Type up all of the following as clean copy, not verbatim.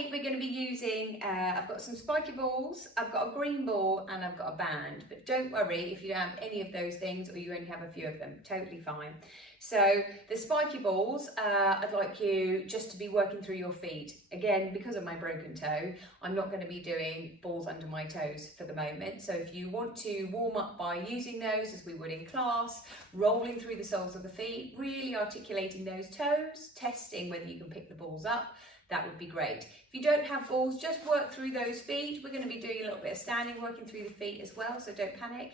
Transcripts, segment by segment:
Today we're going to be using, I've got some spiky balls, I've got a green ball and I've got a band, but don't worry if you don't have any of those things or you only have a few of them, totally fine. So the spiky balls, I'd like you just to be working through your feet. Again, because of my broken toe, I'm not going to be doing balls under my toes for the moment. So if you want to warm up by using those as we would in class, rolling through the soles of the feet, really articulating those toes, testing whether you can pick the balls up, that would be great. If you don't have balls, just work through those feet. We're going to be doing a little bit of standing, working through the feet as well, so don't panic.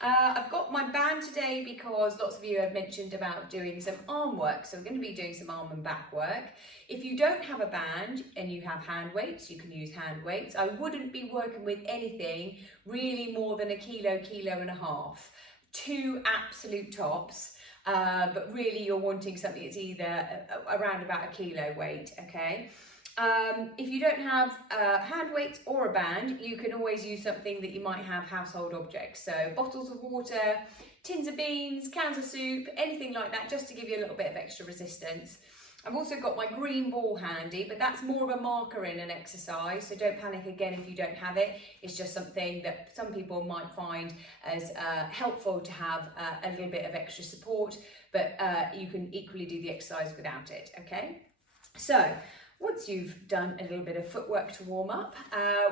I've got my band today because lots of you have mentioned about doing some arm work, so we're going to be doing some arm and back work. If you don't have a band and you have hand weights, you can use hand weights. I wouldn't be working with anything really more than a kilo, kilo and a half. Two absolute tops. But really you're wanting something that's either around about a kilo weight, okay? If you don't have hand weights or a band, you can always use something that you might have household objects. So bottles of water, tins of beans, cans of soup, anything like that, just to give you a little bit of extra resistance. I've also got my green ball handy, but that's more of a marker in an exercise, so don't panic again if you don't have it. It's just something that some people might find as helpful to have a little bit of extra support, but you can equally do the exercise without it, okay? So, once you've done a little bit of footwork to warm up,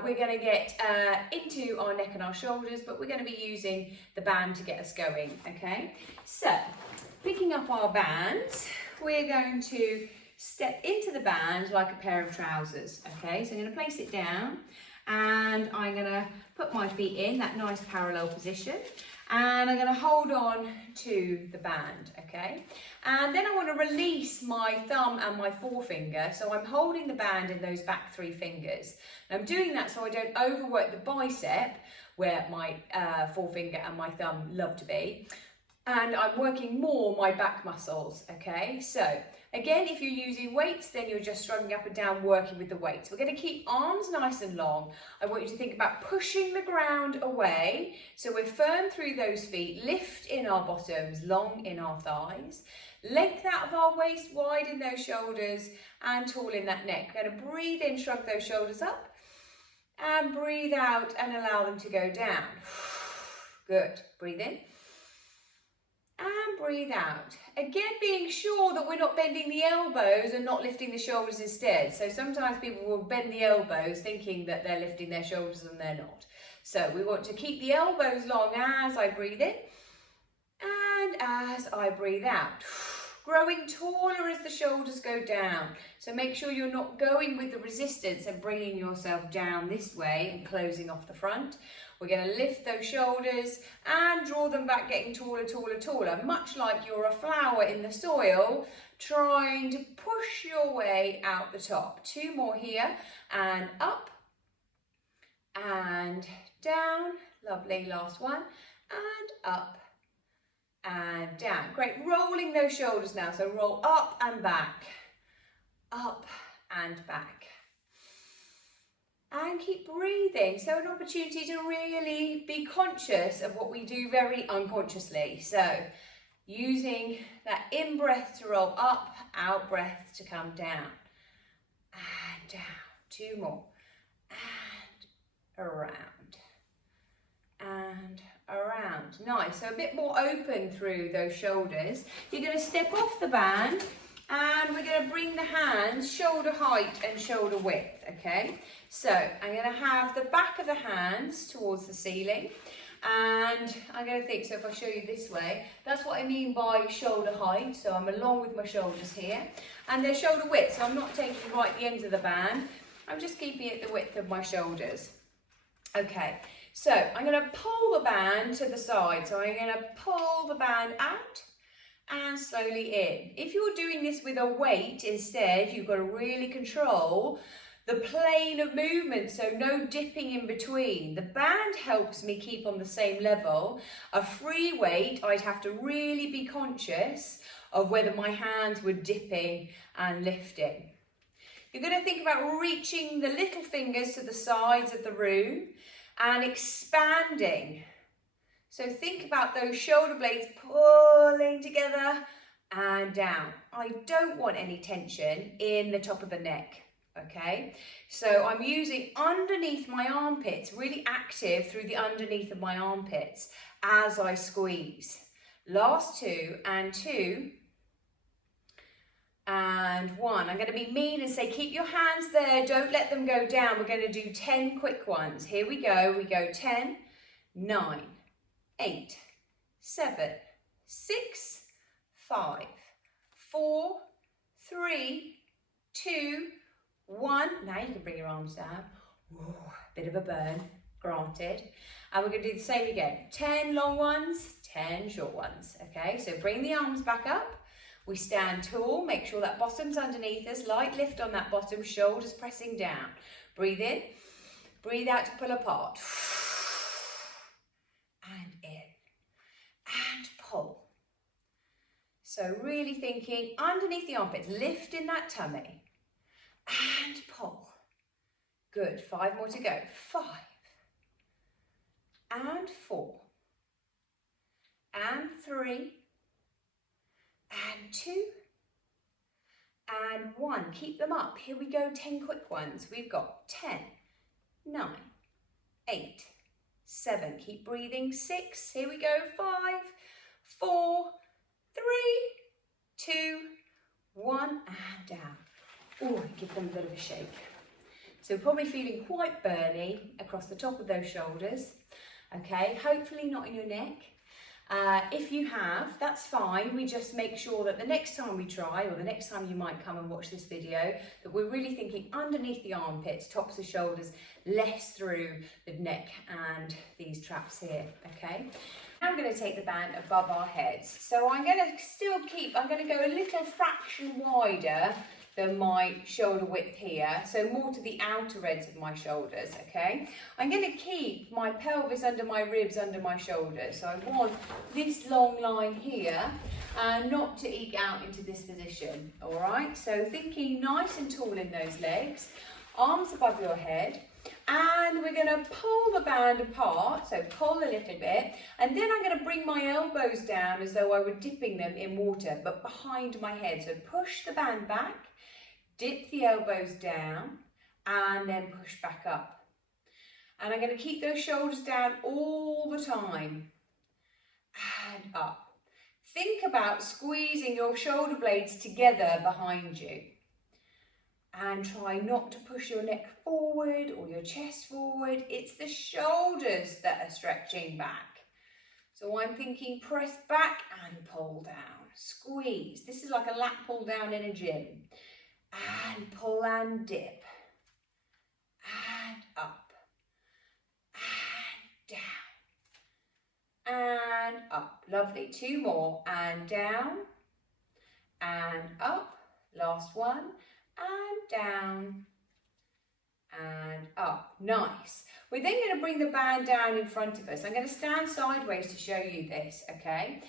we're going to get into our neck and our shoulders, but we're going to be using the band to get us going, okay? So, picking up our bands, we're going to step into the band like a pair of trousers, okay? So I'm going to place it down and I'm going to put my feet in that nice parallel position and I'm going to hold on to the band, okay? And then I want to release my thumb and my forefinger, so I'm holding the band in those back three fingers. And I'm doing that so I don't overwork the bicep, where my forefinger and my thumb love to be. And I'm working more my back muscles, okay? So, again, if you're using weights, then you're just struggling up and down working with the weights. We're going to keep arms nice and long. I want you to think about pushing the ground away. So we're firm through those feet, lift in our bottoms, long in our thighs. Length out of our waist, wide in those shoulders, and tall in that neck. We're going to breathe in, shrug those shoulders up, and breathe out and allow them to go down. Good. Breathe in. And breathe out. Again, being sure that we're not bending the elbows and not lifting the shoulders instead. So sometimes people will bend the elbows thinking that they're lifting their shoulders and they're not. So we want to keep the elbows long as I breathe in and as I breathe out. Growing taller as the shoulders go down. So make sure you're not going with the resistance and bringing yourself down this way and closing off the front. We're going to lift those shoulders and draw them back, getting taller, taller, taller. Much like you're a flower in the soil, trying to push your way out the top. Two more here, and up, and down. Lovely, last one, and up, and down. Great, rolling those shoulders now. So roll up and back, up and back. And keep breathing. So an opportunity to really be conscious of what we do very unconsciously. So using that in breath to roll up, out breath to come down. And down. Two more. And around. And around. Nice. So a bit more open through those shoulders. You're going to step off the band and we're going to bring the hands shoulder height and shoulder width, okay? So I'm going to have the back of the hands towards the ceiling and I'm going to think, so if I show you this way, that's what I mean by shoulder height. So I'm along with my shoulders here and they're shoulder width. So I'm not taking right the ends of the band. I'm just keeping it the width of my shoulders. Okay, so I'm going to pull the band to the side. So I'm going to pull the band out and slowly in. If you're doing this with a weight instead, you've got to really control the plane of movement, so no dipping in between. The band helps me keep on the same level. A free weight, I'd have to really be conscious of whether my hands were dipping and lifting. You're going to think about reaching the little fingers to the sides of the room and expanding. So think about those shoulder blades pulling together and down. I don't want any tension in the top of the neck, okay? So I'm using underneath my armpits, really active through the underneath of my armpits as I squeeze. Last 2 and 2 and 1. I'm going to be mean and say keep your hands there, don't let them go down. We're going to do 10 quick ones. Here we go 10, 9, 8, 7, 6, 5, 4, 3, 2, 1. Now you can bring your arms down. Ooh, bit of a burn, granted. And we're going to do the same again. 10 long ones, 10 short ones. Okay, so bring the arms back up. We stand tall, make sure that bottom's underneath us, light lift on that bottom, shoulders pressing down. Breathe in, breathe out to pull apart. And in, and pull. So really thinking underneath the armpits, lift in that tummy, and pull. Good, 5 more to go. 5, and 4, and 3, and 2, and 1. Keep them up. Here we go, 10 quick ones. We've got 10, 9, 8, 7. Keep breathing. 6. Here we go. 5, 4, 3, 2, 1, and down. Oh, give them a bit of a shake. So probably feeling quite burny across the top of those shoulders. Okay, hopefully not in your neck. If you have, that's fine. We just make sure that the next time we try, or the next time you might come and watch this video, that we're really thinking underneath the armpits, tops of shoulders, less through the neck and these traps here, okay? Now I'm going to take the band above our heads. So I'm going to go a little fraction wider than my shoulder width here, so more to the outer ends of my shoulders, okay? I'm going to keep my pelvis under my ribs, under my shoulders. So I want this long line here, and not to eke out into this position, all right? So thinking nice and tall in those legs, arms above your head, and we're going to pull the band apart, so pull a little bit, and then I'm going to bring my elbows down as though I were dipping them in water, but behind my head. So push the band back, dip the elbows down, and then push back up. And I'm going to keep those shoulders down all the time. And up. Think about squeezing your shoulder blades together behind you. And try not to push your neck forward or your chest forward. It's the shoulders that are stretching back. So I'm thinking press back and pull down. Squeeze. This is like a lat pull down in a gym. And pull and dip, and up, and down, and up. Lovely. 2 more, and down, and up. Last one, and down, and up. Nice. We're then going to bring the band down in front of us. I'm going to stand sideways to show you this, okay?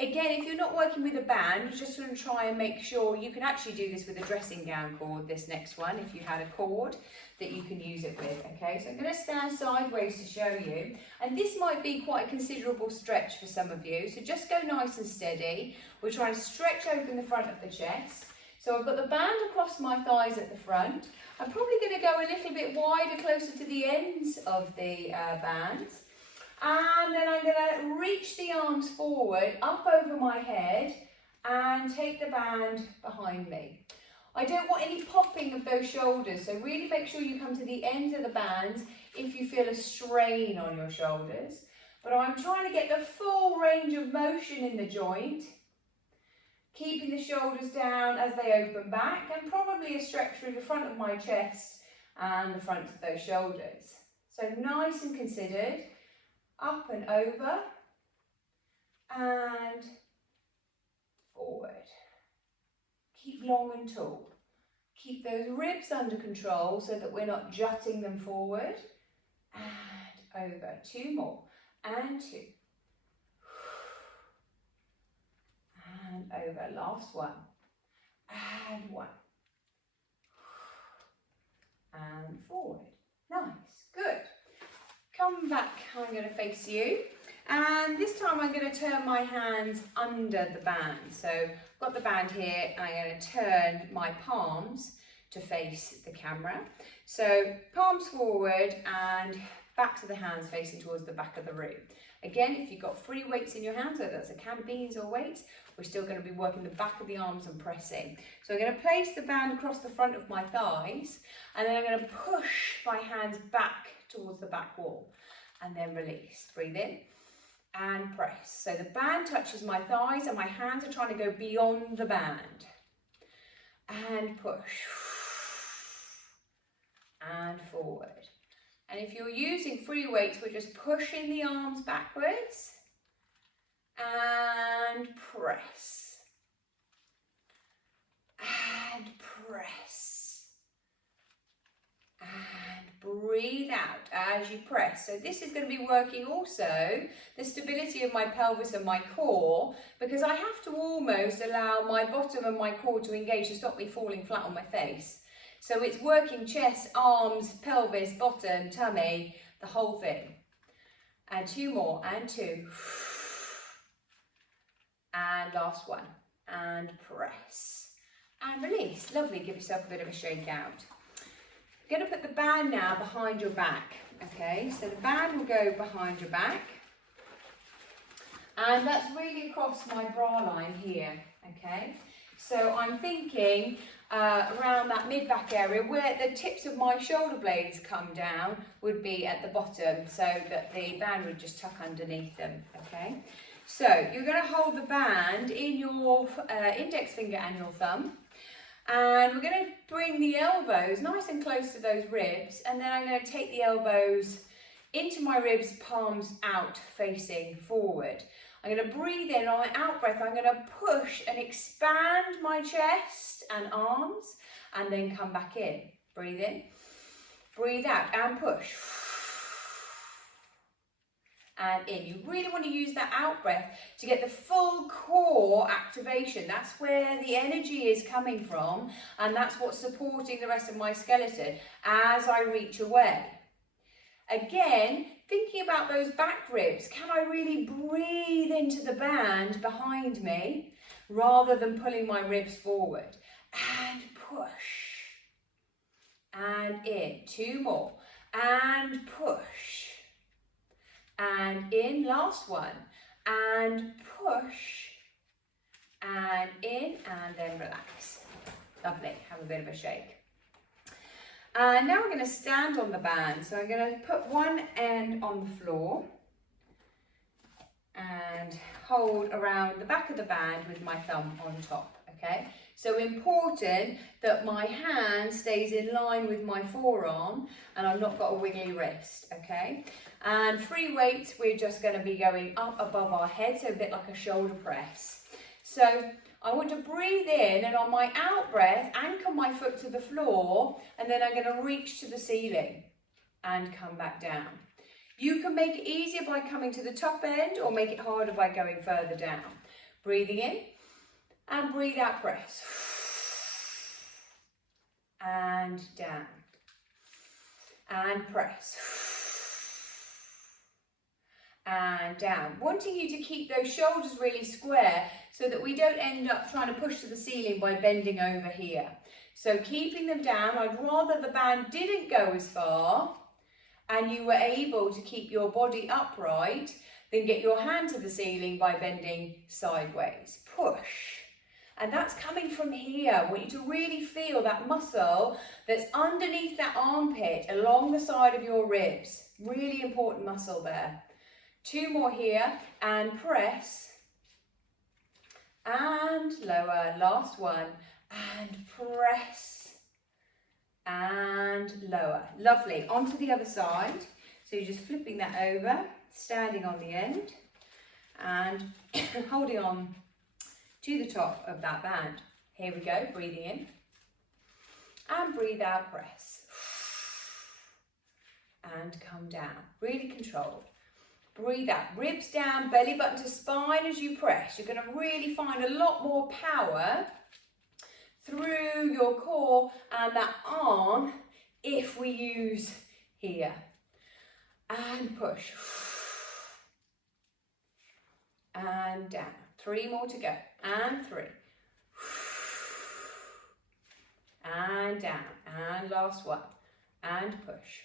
Again, if you're not working with a band, you're just going to try and make sure you can actually do this with a dressing gown cord, this next one, if you had a cord that you can use it with, okay? So I'm going to stand sideways to show you, and this might be quite a considerable stretch for some of you, so just go nice and steady. We're trying to stretch open the front of the chest. So I've got the band across my thighs at the front. I'm probably going to go a little bit wider, closer to the ends of the bands. And then I'm going to reach the arms forward, up over my head, and take the band behind me. I don't want any popping of those shoulders, so really make sure you come to the ends of the bands if you feel a strain on your shoulders. But I'm trying to get the full range of motion in the joint, keeping the shoulders down as they open back, and probably a stretch through the front of my chest and the front of those shoulders. So nice and considered. Up and over, and forward. Keep long and tall. Keep those ribs under control so that we're not jutting them forward. And over. 2 more. And 2. And over. Last one. And 1. And forward. Nice. Good. Come back, I'm going to face you, and this time I'm going to turn my hands under the band. So I've got the band here, and I'm going to turn my palms to face the camera. So palms forward and backs of the hands facing towards the back of the room. Again, if you've got free weights in your hands, whether that's a can of beans or weights, we're still going to be working the back of the arms and pressing. So I'm going to place the band across the front of my thighs, and then I'm going to push my hands back towards the back wall, and then release. Breathe in and press. So the band touches my thighs and my hands are trying to go beyond the band. And push. And forward. And if you're using free weights, we're just pushing the arms backwards and press and press and breathe out as you press. So this is going to be working also the stability of my pelvis and my core, because I have to almost allow my bottom and my core to engage to stop me falling flat on my face. So it's working chest, arms, pelvis, bottom, tummy, the whole thing. And 2 more, and 2. And last one. And press. And release. Lovely, give yourself a bit of a shake out. I'm going to put the band now behind your back. Okay, so the band will go behind your back. And that's really across my bra line here. Okay, so I'm thinking around that mid-back area where the tips of my shoulder blades come down would be at the bottom, so that the band would just tuck underneath them, okay? So you're going to hold the band in your index finger and your thumb, and we're going to bring the elbows nice and close to those ribs, and then I'm going to take the elbows into my ribs, palms out, facing forward. I'm going to breathe in. On my out breath, I'm going to push and expand my chest and arms, and then come back in. Breathe in, breathe out, and push. And in. You really want to use that out breath to get the full core activation. That's where the energy is coming from, and that's what's supporting the rest of my skeleton as I reach away. Again, thinking about those back ribs, can I really breathe into the band behind me rather than pulling my ribs forward? And push. And in. 2 more. And push. And in. Last one. And push. And in. And then relax. Lovely. Have a bit of a shake. And now we're going to stand on the band. So I'm going to put one end on the floor and hold around the back of the band with my thumb on top, okay? So important that my hand stays in line with my forearm and I've not got a wiggly wrist, okay? And free weights, we're just going to be going up above our head, so a bit like a shoulder press. So I want to breathe in, and on my out breath, anchor my foot to the floor, and then I'm going to reach to the ceiling and come back down. You can make it easier by coming to the top end, or make it harder by going further down. Breathing in, and breathe out, press. And down. And press. And down. Wanting you to keep those shoulders really square so that we don't end up trying to push to the ceiling by bending over here. So keeping them down. I'd rather the band didn't go as far and you were able to keep your body upright than get your hand to the ceiling by bending sideways. Push. And that's coming from here. I want you to really feel that muscle that's underneath that armpit along the side of your ribs. Really important muscle there. 2 more here, and press, and lower, last one, and press, and lower. Lovely, onto the other side. So you're just flipping that over, standing on the end, and holding on to the top of that band. Here we go, breathing in, and breathe out, press, and come down, really controlled. Breathe out, ribs down, belly button to spine as you press. You're going to really find a lot more power through your core and that arm if we use here. And push. And down. 3 more to go. And 3. and down, and last one, and push,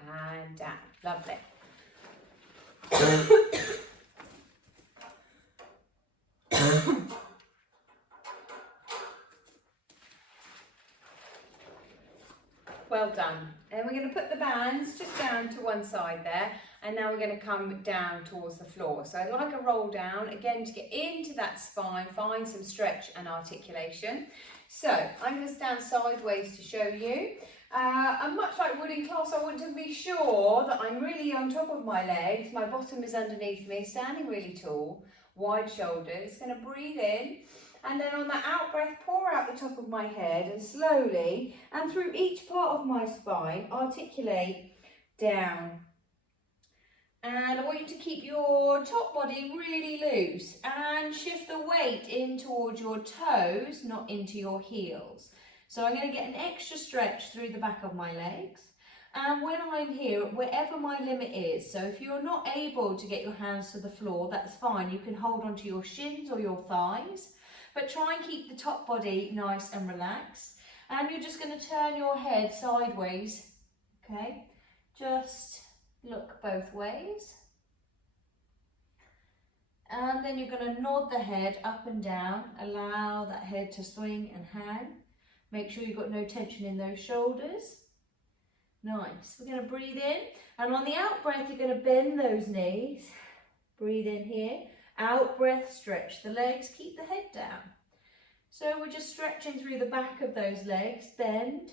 and down. Lovely. Well done. And we're going to put the bands just down to one side there, and now we're going to come down towards the floor. So like a roll down, again, to get into that spine, find some stretch and articulation. So I'm going to stand sideways to show you. And much like wooden class, I want to be sure that I'm really on top of my legs. My bottom is underneath me, standing really tall, wide shoulders. Going to breathe in. And then on that out breath, pour out the top of my head and slowly, and through each part of my spine, articulate down. And I want you to keep your top body really loose and shift the weight in towards your toes, not into your heels. So I'm going to get an extra stretch through the back of my legs. And when I'm here, wherever my limit is, so if you're not able to get your hands to the floor, that's fine. You can hold onto your shins or your thighs. But try and keep the top body nice and relaxed. And you're just going to turn your head sideways, okay? Just look both ways. And then you're going to nod the head up and down. Allow that head to swing and hang. Make sure you've got no tension in those shoulders. Nice. We're going to breathe in. And on the out breath, you're going to bend those knees. Breathe in here. Out breath, stretch the legs, keep the head down. So we're just stretching through the back of those legs, bend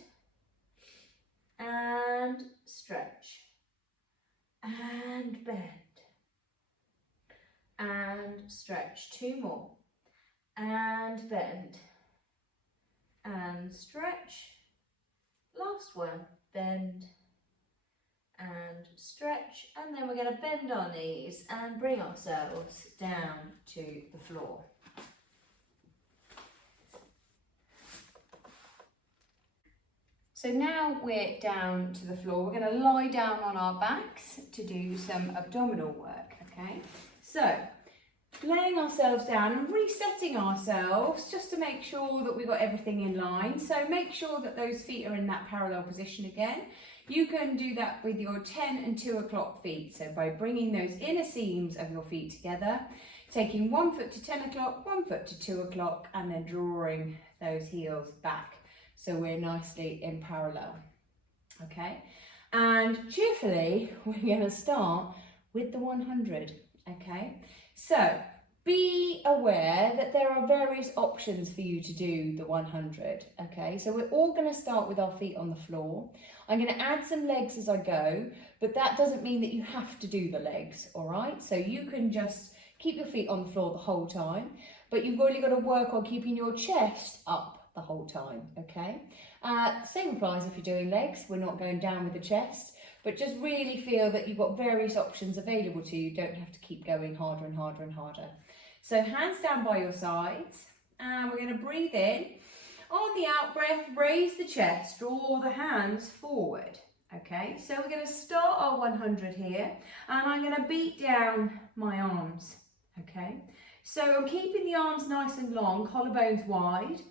and stretch and bend and stretch. Two more and bend and stretch. Last one, bend and stretch, and then we're going to bend our knees and bring ourselves down to the floor. So now we're down to the floor. We're going to lie down on our backs to do some abdominal work, okay? So laying ourselves down and resetting ourselves just to make sure that we've got everything in line. So make sure that those feet are in that parallel position again. You can do that with your 10 and 2 o'clock feet. So by bringing those inner seams of your feet together, taking 1 foot to 10 o'clock, 1 foot to 2 o'clock, and then drawing those heels back. So we're nicely in parallel, okay? And cheerfully, we're going to start with the 100, okay? So be aware that there are various options for you to do the 100, okay? So we're all going to start with our feet on the floor. I'm going to add some legs as I go, but that doesn't mean that you have to do the legs, all right? So you can just keep your feet on the floor the whole time, but you've really got to work on keeping your chest up the whole time, okay? Same applies if you're doing legs. We're not going down with the chest, but just really feel that you've got various options available to you. You don't have to keep going harder and harder and harder. So hands down by your sides, and we're going to breathe in. On the out breath, raise the chest, draw the hands forward, okay? So we're going to start our 100 here, and I'm going to beat down my arms, okay? So I'm keeping the arms nice and long, collarbones wide.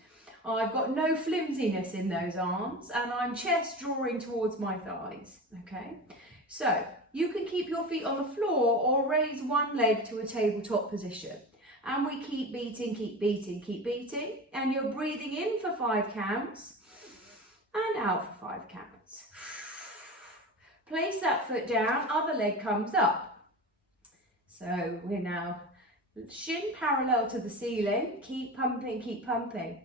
I've got no flimsiness in those arms, and I'm chest drawing towards my thighs, okay? So you can keep your feet on the floor or raise one leg to a tabletop position. And we keep beating, keep beating, keep beating. And you're breathing in for 5 counts and out for 5 counts. Place that foot down, other leg comes up. So we're now shin parallel to the ceiling. Keep pumping, keep pumping.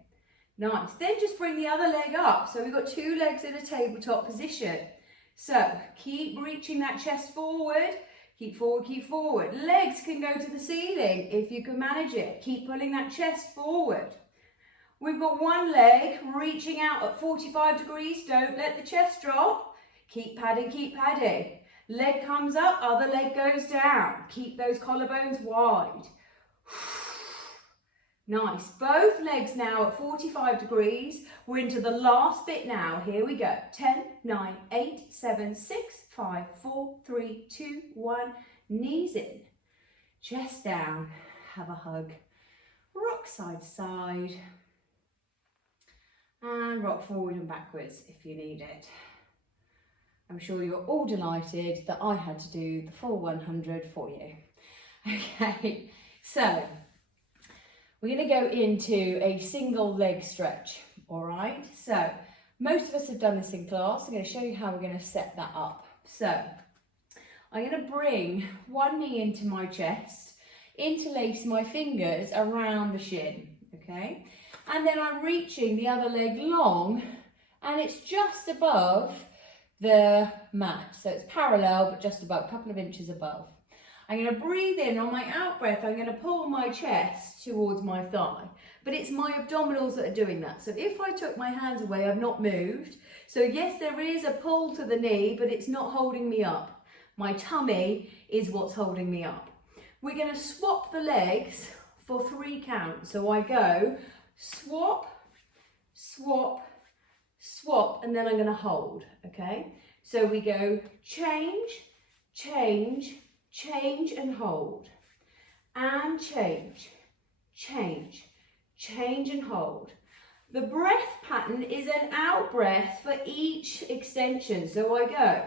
Nice. Then just bring the other leg up. So we've got 2 legs in a tabletop position. So keep reaching that chest forward. Keep forward, keep forward. Legs can go to the ceiling if you can manage it. Keep pulling that chest forward. We've got one leg reaching out at 45 degrees. Don't let the chest drop. Keep padding, keep padding. Leg comes up, other leg goes down. Keep those collarbones wide. Nice. Both legs now at 45 degrees. We're into the last bit now. Here we go. 10, 9, 8, 7, 6, 5, 4, 3, 2, 1. Knees in. Chest down. Have a hug. Rock side to side. And rock forward and backwards if you need it. I'm sure you're all delighted that I had to do the full 100 for you. Okay, so we're going to go into a single leg stretch, all right? So most of us have done this in class. I'm going to show you how we're going to set that up. So I'm going to bring one knee into my chest, interlace my fingers around the shin, okay? And then I'm reaching the other leg long, and it's just above the mat. So it's parallel, but just about a couple of inches above. I'm going to breathe in. On my out breath, I'm going to pull my chest towards my thigh. But it's my abdominals that are doing that. So if I took my hands away, I've not moved. So yes, there is a pull to the knee, but it's not holding me up. My tummy is what's holding me up. We're going to swap the legs for 3 counts. So I go swap, swap, swap, and then I'm going to hold, okay? So we go change, change, change and hold, and change, change, change and hold. The breath pattern is an out breath for each extension. So I go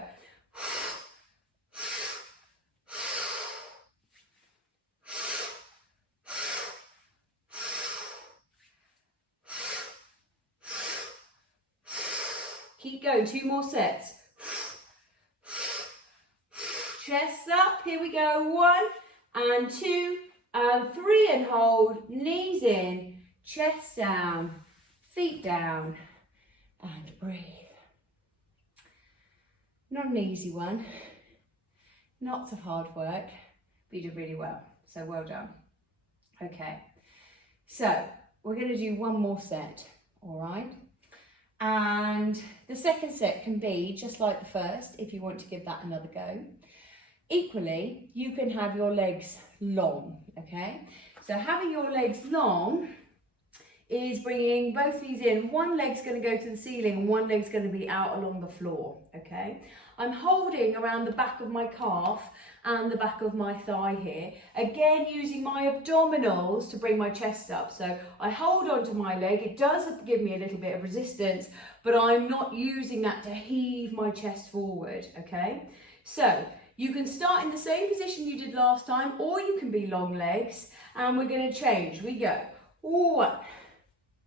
keep going, 2 more sets. Chest up, here we go, 1 and 2 and 3 and hold, knees in, chest down, feet down and breathe. Not an easy one, lots of hard work, but you did really well, so well done. Okay, so we're going to do 1 more set, all right? And the second set can be just like the first if you want to give that another go. Equally, you can have your legs long, okay? So having your legs long is bringing both these in. One leg's going to go to the ceiling and one leg's going to be out along the floor, okay? I'm holding around the back of my calf and the back of my thigh here. Again, using my abdominals to bring my chest up. So I hold onto my leg. It does give me a little bit of resistance, but I'm not using that to heave my chest forward, okay? So you can start in the same position you did last time, or you can be long legs, and we're going to change. We go 1,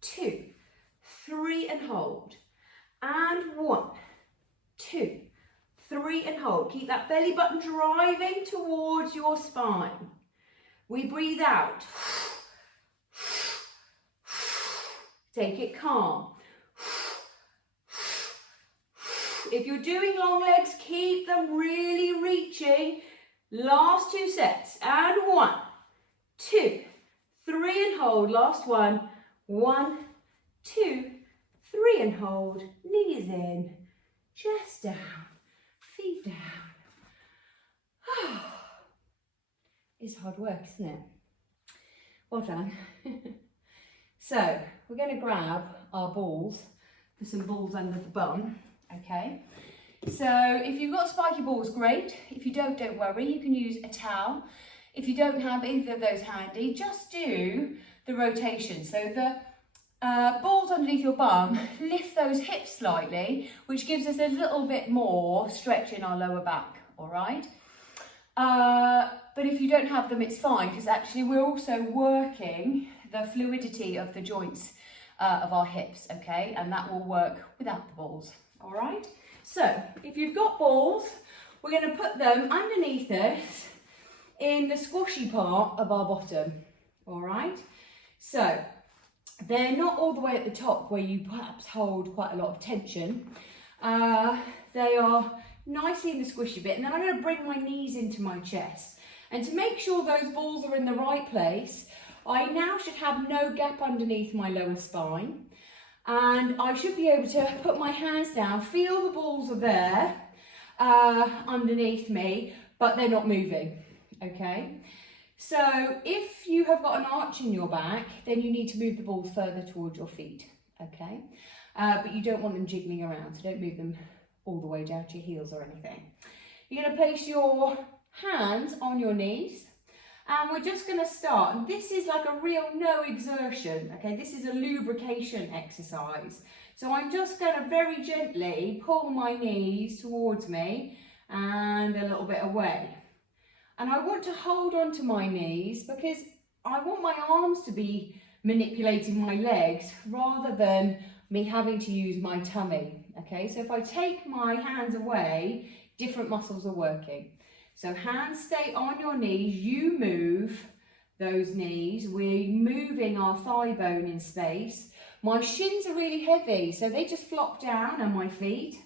2, 3 and hold, and 1, 2, 3 and hold. Keep that belly button driving towards your spine. We breathe out. Take it calm. If you're doing long legs, keep them really reaching. Last 2 sets. And 1, 2, 3 and hold. Last one. 1, 2, 3 and hold. Knees in. Chest down. Feet down. It's hard work, isn't it? Well done. So we're going to grab our balls for some balls under the bum. Okay, so if you've got spiky balls, great. If you don't worry, you can use a towel. If you don't have either of those handy, just do the rotation. So the balls underneath your bum, lift those hips slightly, which gives us a little bit more stretch in our lower back, all right? But if you don't have them, it's fine, because actually we're also working the fluidity of the joints of our hips, okay? And that will work without the balls. All right, so if you've got balls, we're going to put them underneath us in the squashy part of our bottom. All right, so they're not all the way at the top where you perhaps hold quite a lot of tension. They are nicely in the squishy bit, and then I'm going to bring my knees into my chest. And to make sure those balls are in the right place, I now should have no gap underneath my lower spine. And I should be able to put my hands down, feel the balls are there underneath me, but they're not moving, okay? So if you have got an arch in your back, then you need to move the balls further towards your feet, okay? But you don't want them jiggling around, so don't move them all the way down to your heels or anything. You're going to place your hands on your knees, And we're just going to start, and this is like a real no exertion, okay? This is a lubrication exercise. So I'm just going to very gently pull my knees towards me and a little bit away. And I want to hold on to my knees because I want my arms to be manipulating my legs rather than me having to use my tummy, okay? So if I take my hands away, different muscles are working. So hands stay on your knees, you move those knees, we're moving our thigh bone in space. My shins are really heavy, so they just flop down on my feet.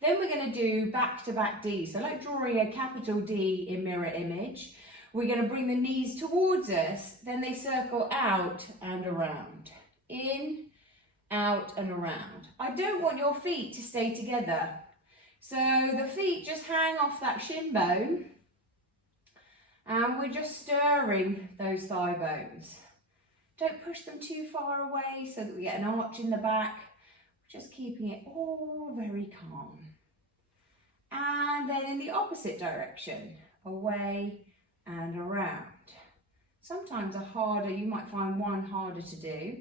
Then we're going to do back-to-back D, so like drawing a capital D in mirror image. We're going to bring the knees towards us, then they circle out and around. In, out and around. I don't want your feet to stay together. So the feet just hang off that shin bone and we're just stirring those thigh bones. Don't push them too far away so that we get an arch in the back. Just keeping it all very calm. And then in the opposite direction, away and around. Sometimes you might find one harder to do.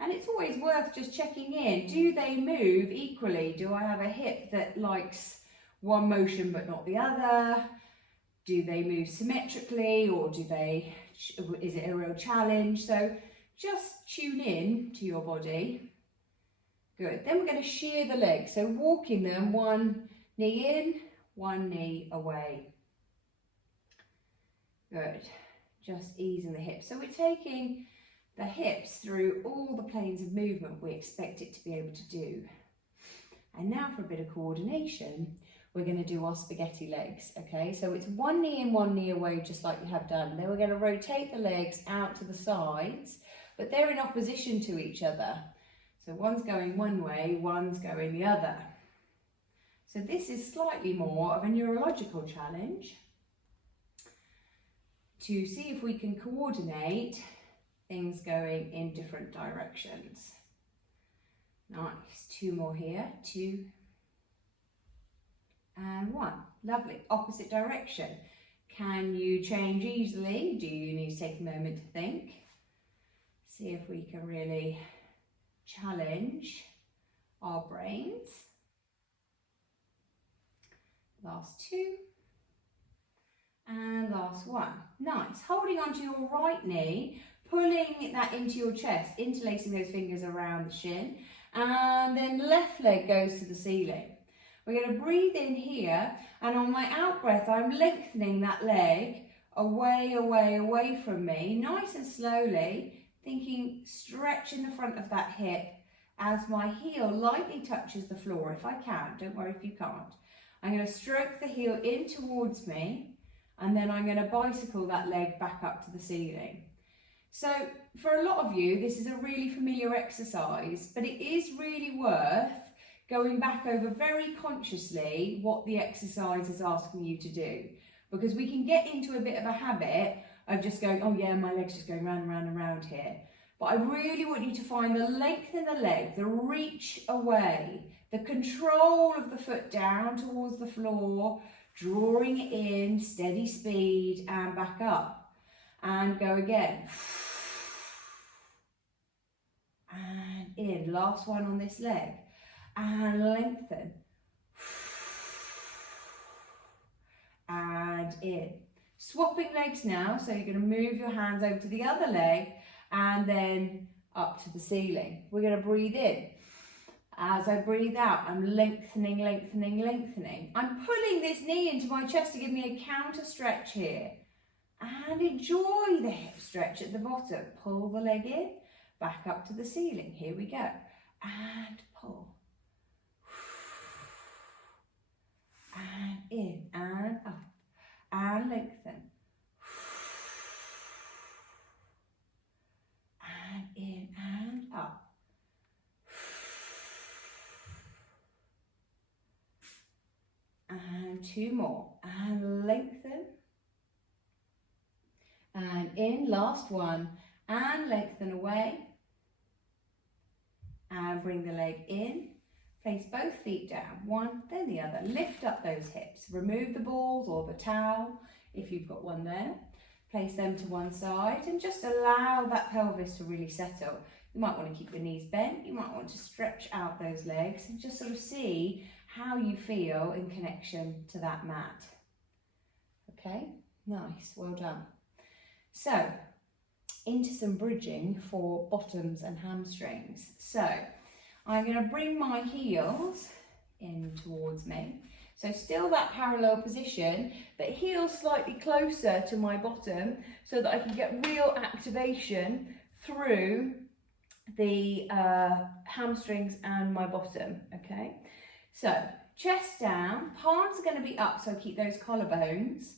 And it's always worth just checking in. Do they move equally? Do I have a hip that likes one motion but not the other? Do they move symmetrically, or is it a real challenge? So just tune in to your body. Good. Then we're going to shear the legs. So walking them, one knee in, one knee away. Good. Just easing the hips. So we're taking the hips through all the planes of movement we expect it to be able to do. And now for a bit of coordination, we're going to do our spaghetti legs, okay? So it's one knee in, one knee away, just like you have done. Then we're going to rotate the legs out to the sides, but they're in opposition to each other. So one's going one way, one's going the other. So this is slightly more of a neurological challenge to see if we can coordinate things going in different directions. Nice, two more here, 2 and 1. Lovely, opposite direction. Can you change easily? Do you need to take a moment to think? See if we can really challenge our brains. Last 2 and last 1. Nice, holding onto your right knee, pulling that into your chest, interlacing those fingers around the shin, and then left leg goes to the ceiling. We're going to breathe in here, and on my out breath, I'm lengthening that leg away, away, away from me, nice and slowly, thinking stretch in the front of that hip as my heel lightly touches the floor, if I can. Don't worry if you can't. I'm going to stroke the heel in towards me, and then I'm going to bicycle that leg back up to the ceiling. So for a lot of you, this is a really familiar exercise, but it is really worth going back over very consciously what the exercise is asking you to do, because we can get into a bit of a habit of just going, oh yeah, my leg's just going round and round and round here. But I really want you to find the length in the leg, the reach away, the control of the foot down towards the floor, drawing it in, steady speed, and back up. And go again. And in, last one on this leg. And lengthen. And in. Swapping legs now, so you're going to move your hands over to the other leg and then up to the ceiling. We're going to breathe in. As I breathe out, I'm lengthening, lengthening, lengthening. I'm pulling this knee into my chest to give me a counter stretch here. And enjoy the hip stretch at the bottom. Pull the leg in, back up to the ceiling. Here we go. And pull. And in, and up, and lengthen. And in, and up. And 2 more. And lengthen. And in, last one, and lengthen away, and bring the leg in, face both feet down, one, then the other, lift up those hips, remove the balls or the towel, if you've got one there, Place them to one side and just allow that pelvis to really settle. You might want to keep your knees bent, you might want to stretch out those legs and just sort of see how you feel in connection to that mat. Okay, nice, well done. So, into some bridging for bottoms and hamstrings. So, I'm going to bring my heels in towards me. So still that parallel position, but heels slightly closer to my bottom so that I can get real activation through the hamstrings and my bottom, okay? So chest down, palms are going to be up, so keep those collarbones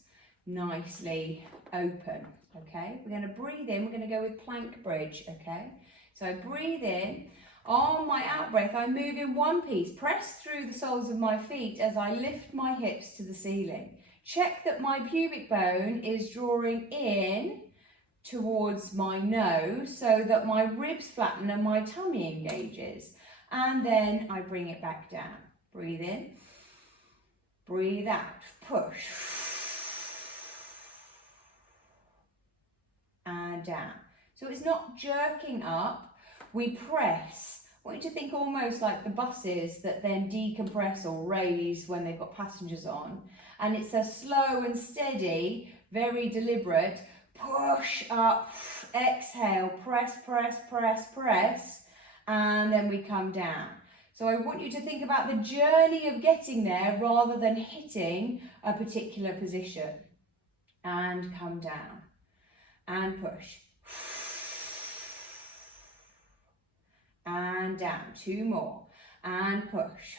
nicely open, okay? We're going to breathe in, we're going to go with plank bridge, okay? So breathe in. On my out breath, I move in one piece, press through the soles of my feet as I lift my hips to the ceiling. Check that my pubic bone is drawing in towards my nose so that my ribs flatten and my tummy engages. And then I bring it back down. Breathe in, breathe out, push. And down. So it's not jerking up. We press. I want you to think almost like the buses that then decompress or raise when they've got passengers on. And it's a slow and steady, very deliberate push up, exhale, press, press, press, press, and then we come down. So I want you to think about the journey of getting there rather than hitting a particular position. And come down and push. And down, 2 more, and push,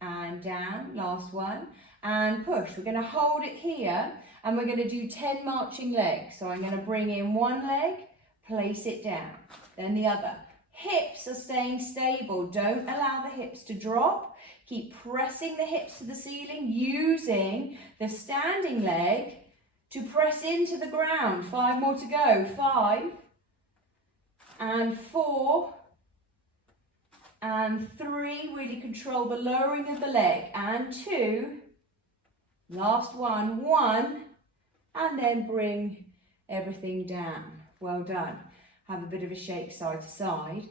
and down, last one, and push. We're going to hold it here, and we're going to do 10 marching legs. So I'm going to bring in one leg, place it down, then the other. Hips are staying stable, don't allow the hips to drop. Keep pressing the hips to the ceiling, using the standing leg to press into the ground. 5 more to go, 5, and 4, and 3, really control the lowering of the leg, and 2, last one, 1, and then bring everything down. Well done. Have a bit of a shake side to side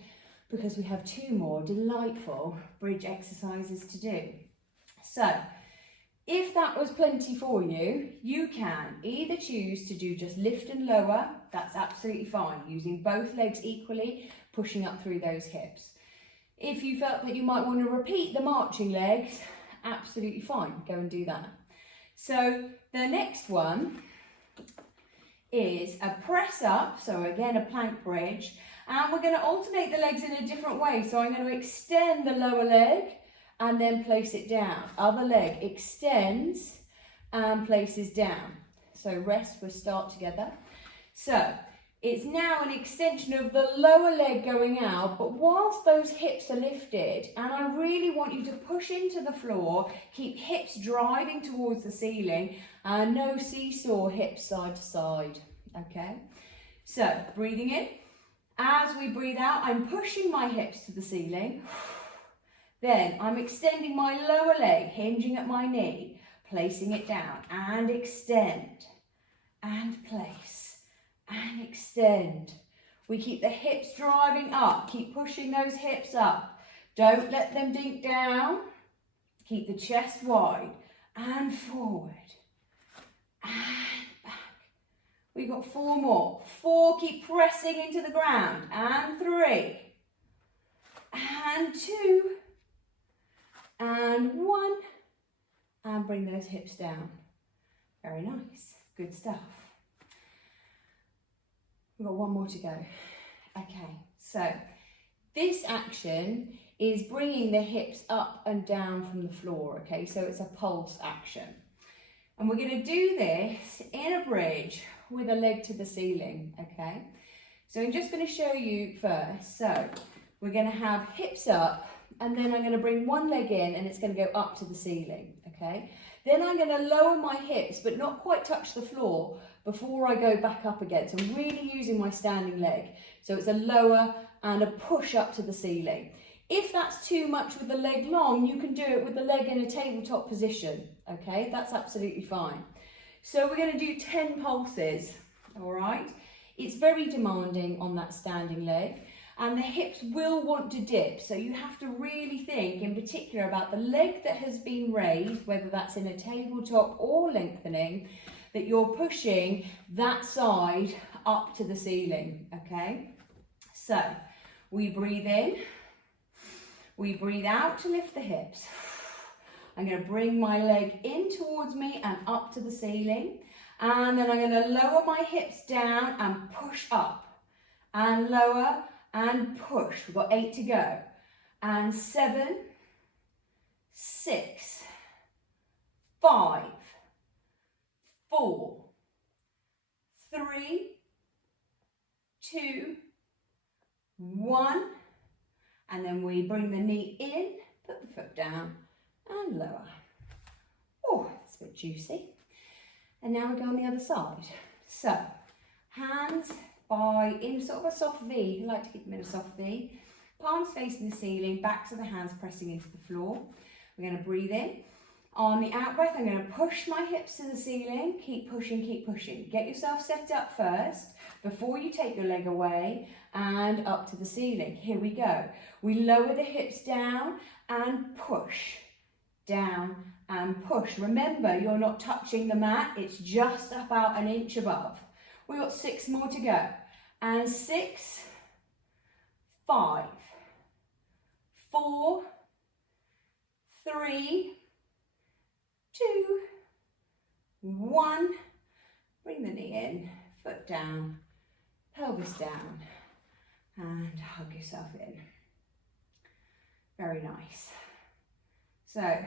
because we have 2 more delightful bridge exercises to do. So, if that was plenty for you, you can either choose to do just lift and lower, that's absolutely fine, using both legs equally, pushing up through those hips. If you felt that you might want to repeat the marching legs, absolutely fine, go and do that. So the next one is a press up, so again a plank bridge, and we're going to alternate the legs in a different way. So I'm going to extend the lower leg, and then place it down. Other leg extends and places down. So rest, we'll start together. So it's now an extension of the lower leg going out, but whilst those hips are lifted, and I really want you to push into the floor, keep hips driving towards the ceiling, and no seesaw hips side to side, okay? So breathing in. As we breathe out, I'm pushing my hips to the ceiling. Then I'm extending my lower leg, hinging at my knee, placing it down, and extend, and place, and extend. We keep the hips driving up, keep pushing those hips up. Don't let them dink down. Keep the chest wide, and forward, and back. We've got 4 more. 4, keep pressing into the ground, and 3, and 2, and 1, and bring those hips down. Very nice, good stuff. We've got 1 more to go. Okay, so this action is bringing the hips up and down from the floor, okay? So it's a pulse action. And we're going to do this in a bridge with a leg to the ceiling, okay? So I'm just going to show you first. So we're going to have hips up, and then I'm going to bring one leg in and it's going to go up to the ceiling, okay? Then I'm going to lower my hips but not quite touch the floor before I go back up again. So I'm really using my standing leg. So it's a lower and a push up to the ceiling. If that's too much with the leg long, you can do it with the leg in a tabletop position, okay? That's absolutely fine. So we're going to do 10 pulses, all right? It's very demanding on that standing leg, and the hips will want to dip, so you have to really think in particular about the leg that has been raised, whether that's in a tabletop or lengthening, that you're pushing that side up to the ceiling, okay? So we breathe in, we breathe out to lift the hips. I'm going to bring my leg in towards me and up to the ceiling, and then I'm going to lower my hips down and push up, and lower and push. We've got 8 to go, and 7, 6, 5, 4, 3, 2, 1, and then we bring the knee in, put the foot down and lower. Oh, that's a bit juicy. And now we go on the other side. So, hands in sort of a soft V. You like to keep them in a soft V. Palms facing the ceiling, backs of the hands pressing into the floor. We're going to breathe in. On the out breath, I'm going to push my hips to the ceiling. Keep pushing, keep pushing. Get yourself set up first before you take your leg away and up to the ceiling. Here we go. We lower the hips down and push. Down and push. Remember, you're not touching the mat. It's just about an inch above. We've got 6 more to go. And 6, 5, 4, 3, 2, 1. Bring the knee in, foot down, pelvis down, and hug yourself in. Very nice. So,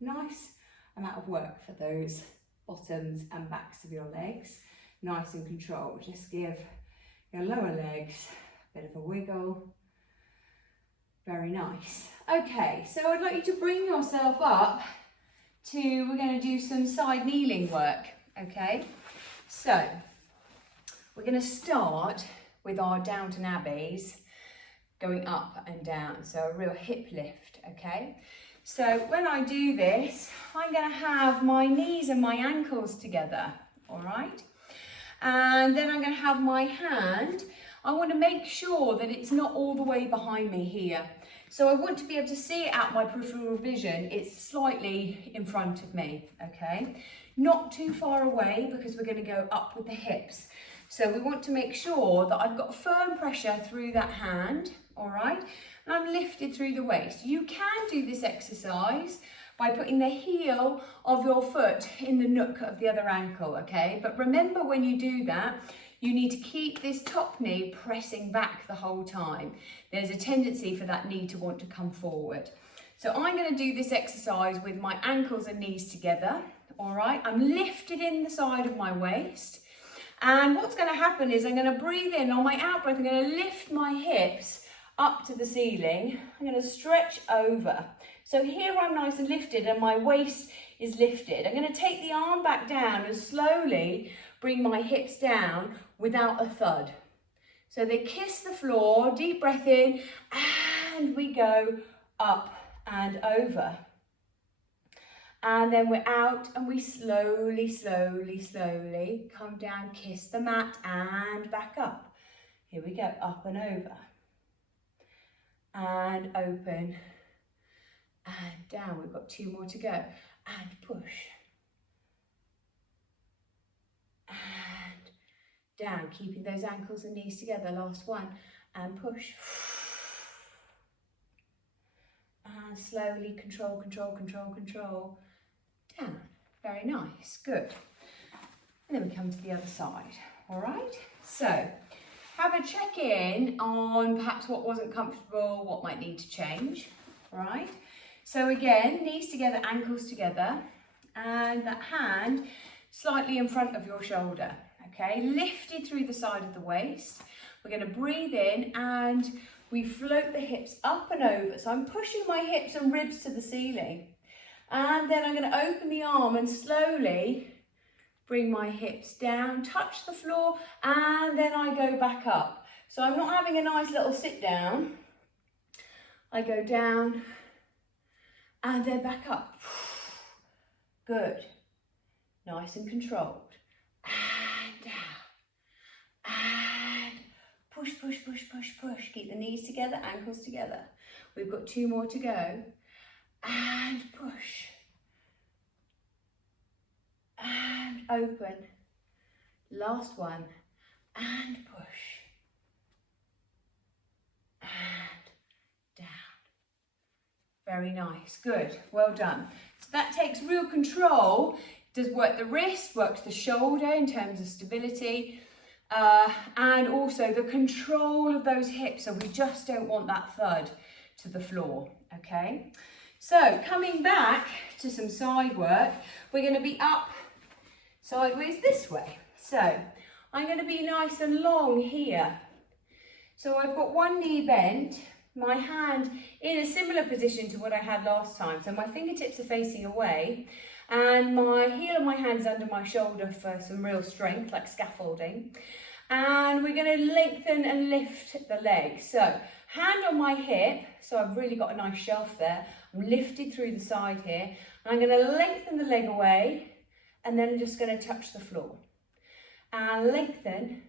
nice amount of work for those bottoms and backs of your legs. Nice and controlled. Just give your lower legs a bit of a wiggle. Very nice. Okay, so I'd like you to bring yourself up to, we're going to do some side kneeling work, okay? So, we're going to start with our Downton Abbeys going up and down, so a real hip lift, okay? So when I do this, I'm going to have my knees and my ankles together, all right? And then I'm going to have my hand. I want to make sure that it's not all the way behind me here. So I want to be able to see it out my peripheral vision. It's slightly in front of me, okay? Not too far away because we're going to go up with the hips. So we want to make sure that I've got firm pressure through that hand, all right? And I'm lifted through the waist. You can do this exercise by putting the heel of your foot in the nook of the other ankle, okay? But remember, when you do that, you need to keep this top knee pressing back the whole time. There's a tendency for that knee to want to come forward. So I'm going to do this exercise with my ankles and knees together, all right? I'm lifted in the side of my waist. And what's going to happen is I'm going to breathe in. On my out breath, I'm going to lift my hips up to the ceiling. I'm going to stretch over. So here I'm nice and lifted and my waist is lifted. I'm going to take the arm back down and slowly bring my hips down without a thud. So they kiss the floor, deep breath in, and we go up and over. And then we're out and we slowly, slowly, slowly come down, kiss the mat and back up. Here we go, up and over. And open and down. We've got 2 more to go. And push. And down, keeping those ankles and knees together. Last one. And push. And slowly control, control, control, control. Down. Very nice. Good. And then we come to the other side. All right? So, have a check-in on perhaps what wasn't comfortable, what might need to change, right? So again, knees together, ankles together, and that hand slightly in front of your shoulder, okay? Lifted through the side of the waist. We're going to breathe in and we float the hips up and over. So I'm pushing my hips and ribs to the ceiling. And then I'm going to open the arm and slowly bring my hips down, touch the floor, and then I go back up. So I'm not having a nice little sit down. I go down and then back up. Good. nice and controlled. And down. And push, push, push, push, push. Keep the knees together, ankles together. We've got 2 more to go. And push. And open. Last one. And push. And down. Very nice. Good. Well done. So that takes real control. Does work the wrist, works the shoulder in terms of stability, and also the control of those hips. So we just don't want that thud to the floor. Okay. So coming back to some side work, we're going to be up sideways this way. So I'm going to be nice and long here. So I've got one knee bent, my hand in a similar position to what I had last time. So my fingertips are facing away and my heel of my hand is under my shoulder for some real strength, like scaffolding. And we're going to lengthen and lift the leg. So hand on my hip, so I've really got a nice shelf there. I'm lifted through the side here. And I'm going to lengthen the leg away and then I'm just going to touch the floor. And lengthen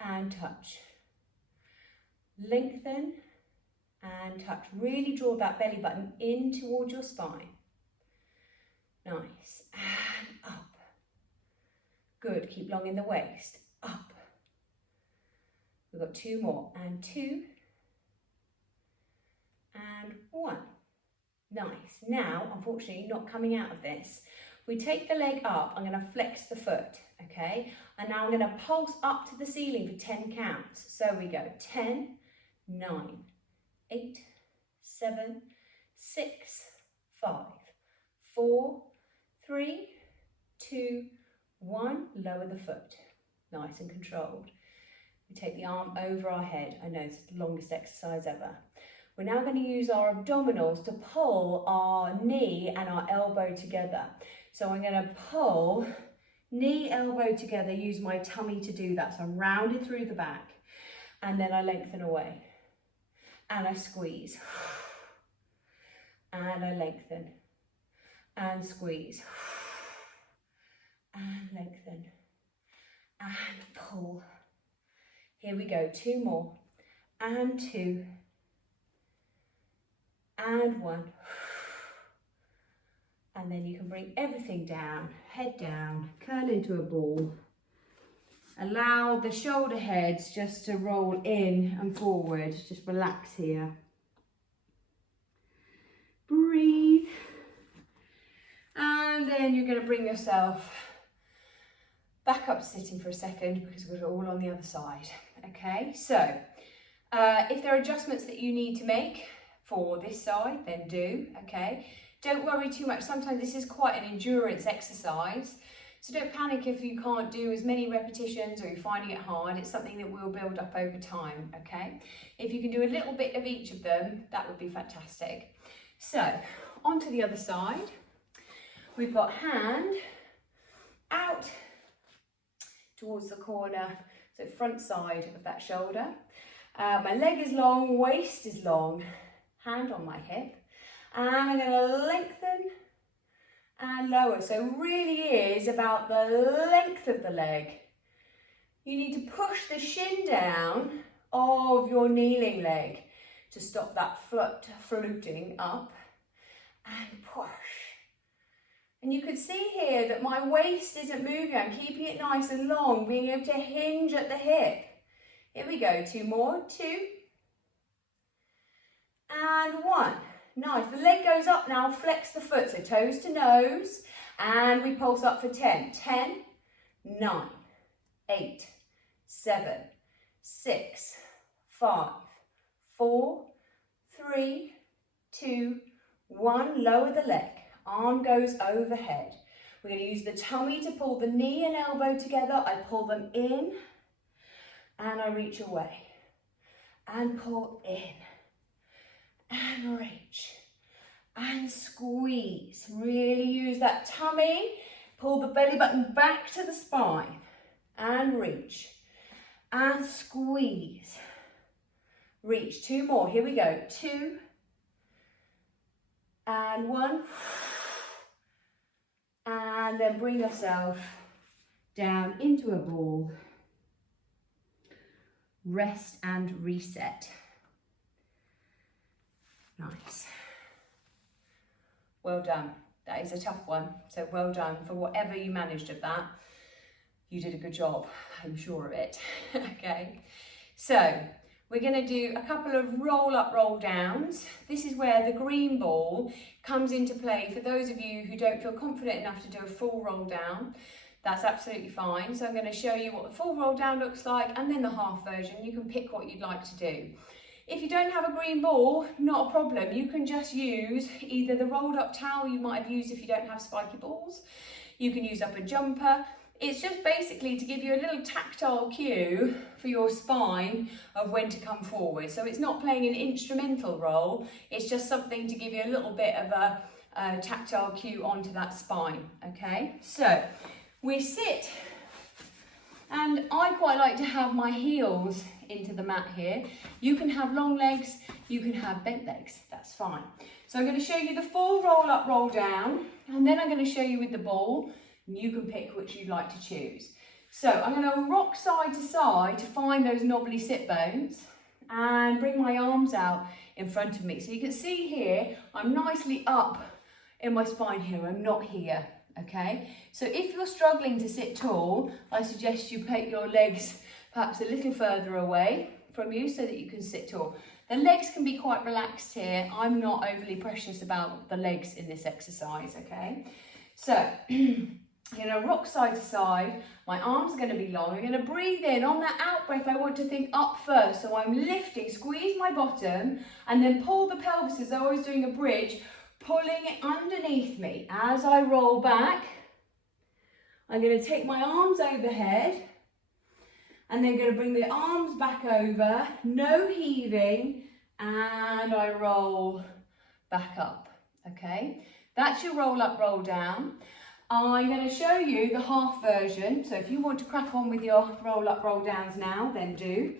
and touch. Lengthen and touch. Really draw that belly button in towards your spine. Nice. And up. Good. Keep long in the waist. Up. We've got 2 more. And 2. And 1. Nice. Now, unfortunately, not coming out of this. We take the leg up. I'm going to flex the foot. Okay. And now I'm going to pulse up to the ceiling for 10 counts. So we go 10, 9, 8, 7, 6, 5, 4, 3, 2, 1. Lower the foot. Nice and controlled. We take the arm over our head. I know it's the longest exercise ever. We're now going to use our abdominals to pull our knee and our elbow together. So I'm going to pull knee, elbow together, use my tummy to do that. So I'm rounded through the back and then I lengthen away and I squeeze and I lengthen and squeeze and lengthen and pull. Here we go, 2 more and 2 and 1. And then you can bring everything down, head down, curl into a ball. Allow the shoulder heads just to roll in and forward. Just relax here. Breathe. And then you're going to bring yourself back up to sitting for a second because we're all on the other side. Okay, so if there are adjustments that you need to make for this side, then do, okay? Don't worry too much. Sometimes this is quite an endurance exercise. So don't panic if you can't do as many repetitions or you're finding it hard. It's something that will build up over time, okay? If you can do a little bit of each of them, that would be fantastic. So, onto the other side. We've got hand out towards the corner, so front side of that shoulder. My leg is long, waist is long, hand on my hip. And I'm going to lengthen and lower. So really is about the length of the leg. You need to push the shin down of your kneeling leg to stop that foot floating up and push. And you can see here that my waist isn't moving. I'm keeping it nice and long, being able to hinge at the hip. Here we go, 2 more, 2 and 1. Nice, the leg goes up now, flex the foot, so toes to nose, and we pulse up for 10. 10, 9, 8, 7, 6, 5, 4, 3, 2, 1. Lower the leg, arm goes overhead. We're going to use the tummy to pull the knee and elbow together. I pull them in, and I reach away, and pull in. And reach and squeeze. Really use that tummy. Pull the belly button back to the spine and reach and squeeze. Reach. 2 more. Here we go. 2 and 1 and and then bring yourself down into a ball. Rest and reset. Nice. Well done. That is a tough one, so well done for whatever you managed of that. You did a good job, I'm sure of it. Okay, so we're going to do a couple of roll up, roll downs. This is where the green ball comes into play for those of you who don't feel confident enough to do a full roll down. That's absolutely fine. So I'm going to show you what the full roll down looks like and then the half version. You can pick what you'd like to do. If you don't have a green ball, not a problem. You can just use either the rolled up towel you might have used if you don't have spiky balls. You can use up a jumper. It's just basically to give you a little tactile cue for your spine of when to come forward. So it's not playing an instrumental role, it's just something to give you a little bit of a tactile cue onto that spine, okay? So we sit, and I quite like to have my heels into the mat here. You can have long legs, you can have bent legs, that's fine. So I'm going to show you the full roll up, roll down, and then I'm going to show you with the ball. You can pick which you'd like to choose. So I'm going to rock side to side to find those knobbly sit bones and bring my arms out in front of me. So you can see here, I'm nicely up in my spine here. I'm not here, okay? So if you're struggling to sit tall, I suggest you take your legs perhaps a little further away from you so that you can sit tall. The legs can be quite relaxed here. I'm not overly precious about the legs in this exercise, okay? So, I'm going to rock side to side, my arms are going to be long, I'm going to breathe in, on that out breath I want to think up first, so I'm lifting, squeeze my bottom, and then pull the pelvis as though I was doing a bridge, pulling it underneath me. As I roll back, I'm going to take my arms overhead, and then going to bring the arms back over, no heaving, and I roll back up, okay? That's your roll up, roll down. I'm going to show you the half version, so if you want to crack on with your roll up, roll downs now, then do.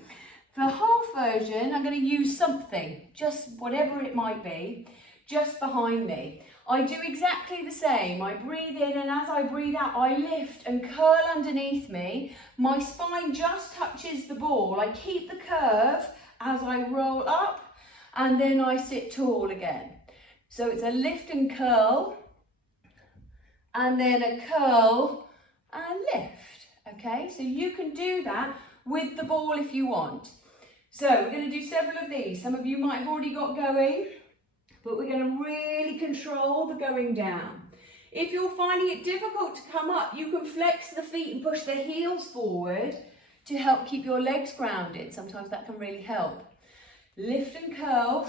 For the half version, I'm going to use something, just whatever it might be, just behind me. I do exactly the same. I breathe in, and as I breathe out, I lift and curl underneath me. My spine just touches the ball. I keep the curve as I roll up, and then I sit tall again. So it's a lift and curl, and then a curl and lift, okay? So you can do that with the ball if you want. So we're going to do several of these. Some of you might have already got going, but we're going to really control the going down. If you're finding it difficult to come up, you can flex the feet and push the heels forward to help keep your legs grounded. Sometimes that can really help. Lift and curl,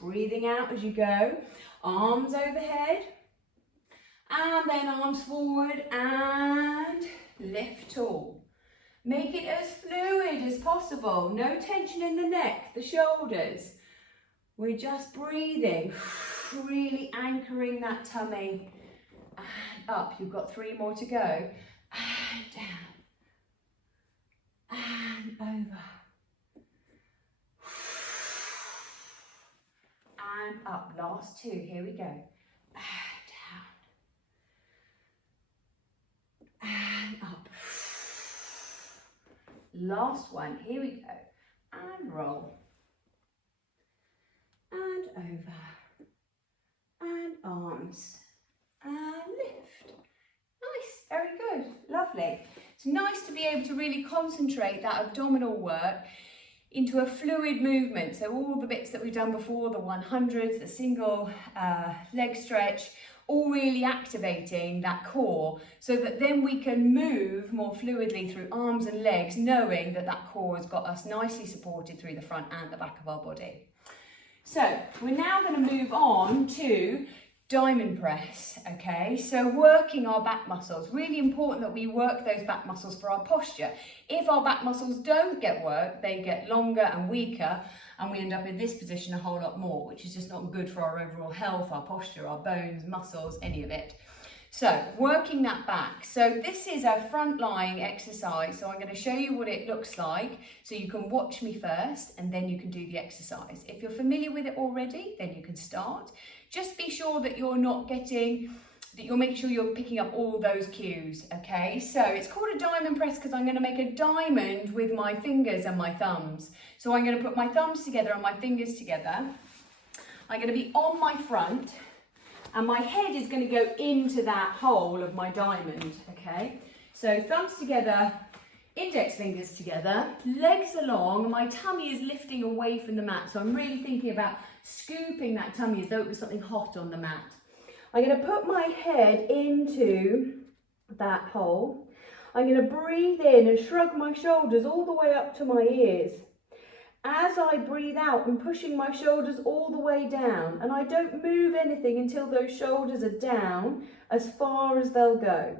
breathing out as you go, arms overhead, and then arms forward and lift tall. Make it as fluid as possible. No tension in the neck, the shoulders. We're just breathing, really anchoring that tummy. And up. You've got 3 more to go. And down. And over. And up. Last 2. Here we go. And up. Last one, here we go. And roll. And over. And arms. And lift. Nice, very good, lovely. It's nice to be able to really concentrate that abdominal work into a fluid movement. So all the bits that we've done before, the 100s, the single leg stretch, all really activating that core so that then we can move more fluidly through arms and legs, knowing that that core has got us nicely supported through the front and the back of our body. So we're now going to move on to diamond press, okay? So working our back muscles, really important that we work those back muscles for our posture. If our back muscles don't get worked, they get longer and weaker, and we end up in this position a whole lot more, which is just not good for our overall health, our posture, our bones, muscles, any of it. So working that back. So this is a front lying exercise. So I'm going to show you what it looks like. So you can watch me first and then you can do the exercise. If you're familiar with it already, then you can start. Just be sure that you're not getting that you're making sure you're picking up all those cues, okay? So it's called a diamond press because I'm going to make a diamond with my fingers and my thumbs. So I'm going to put my thumbs together and my fingers together. I'm going to be on my front and my head is going to go into that hole of my diamond, okay? So thumbs together, index fingers together, legs along, my tummy is lifting away from the mat. So I'm really thinking about scooping that tummy as though it was something hot on the mat. I'm going to put my head into that hole. I'm going to breathe in and shrug my shoulders all the way up to my ears. As I breathe out, I'm pushing my shoulders all the way down, and I don't move anything until those shoulders are down as far as they'll go.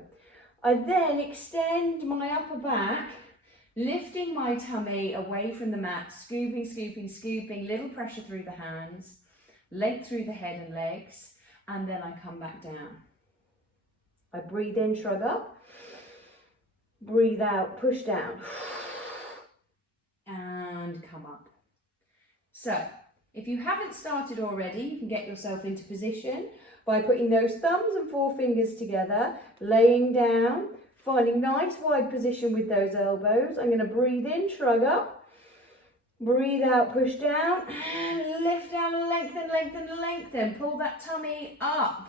I then extend my upper back, lifting my tummy away from the mat, scooping, scooping, scooping, little pressure through the hands, length through the head and legs, and then I come back down. I breathe in, shrug up, breathe out, push down, and come up. So, if you haven't started already, you can get yourself into position by putting those thumbs and forefingers together, laying down, finding nice wide position with those elbows. I'm going to breathe in, shrug up, breathe out, push down, and lift down and lengthen, lengthen, lengthen. Pull that tummy up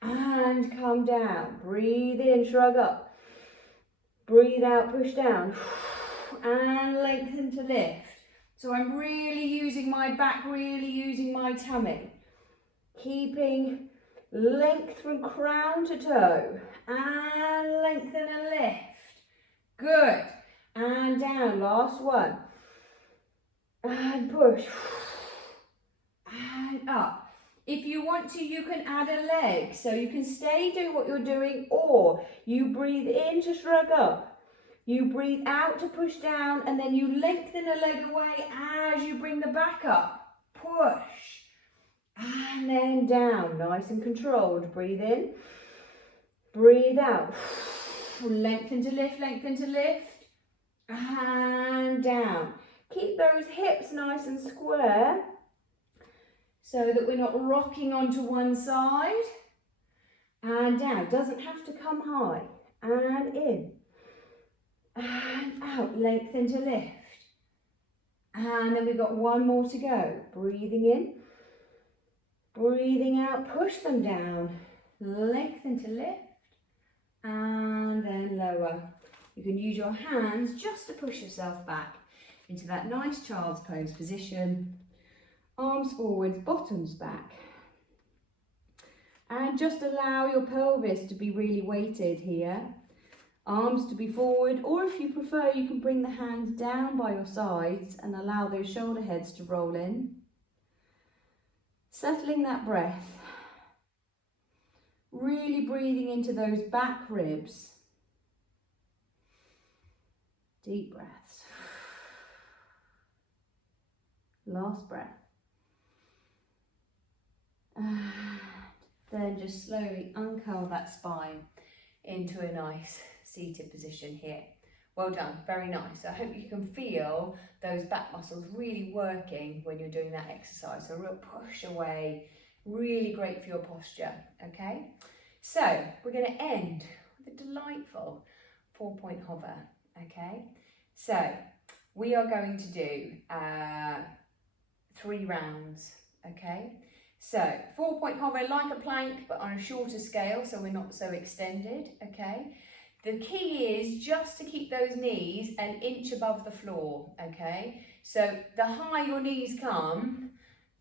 and come down. Breathe in, shrug up, breathe out, push down, and lengthen to lift. So I'm really using my back, really using my tummy. Keeping length from crown to toe. And lengthen and lift. Good. And down. Last one. And push. And up. If you want to, you can add a leg. So you can stay doing what you're doing, or you breathe in to shrug up. You breathe out to push down, and then you lengthen a leg away as you bring the back up. Push. And then down, nice and controlled. Breathe in. Breathe out. Lengthen to lift, lengthen to lift. And down. Keep those hips nice and square so that we're not rocking onto one side. And down. Doesn't have to come high. And in. And out, lengthen to lift. And then we've got one more to go. Breathing in, breathing out, push them down, lengthen to lift, and then lower. You can use your hands just to push yourself back into that nice child's pose position. Arms forwards, bottoms back. And just allow your pelvis to be really weighted here. Arms to be forward, or if you prefer, you can bring the hands down by your sides and allow those shoulder heads to roll in. Settling that breath. Really breathing into those back ribs. Deep breaths. Last breath. And then just slowly uncurl that spine into a nice seated position here. Well done, very nice. I hope you can feel those back muscles really working when you're doing that exercise. So a real push away, really great for your posture, okay? So we're going to end with a delightful 4-point hover, okay? So we are going to do 3 rounds, okay? So 4-point hover like a plank, but on a shorter scale, so we're not so extended, okay? The key is just to keep those knees an inch above the floor, okay? So the higher your knees come,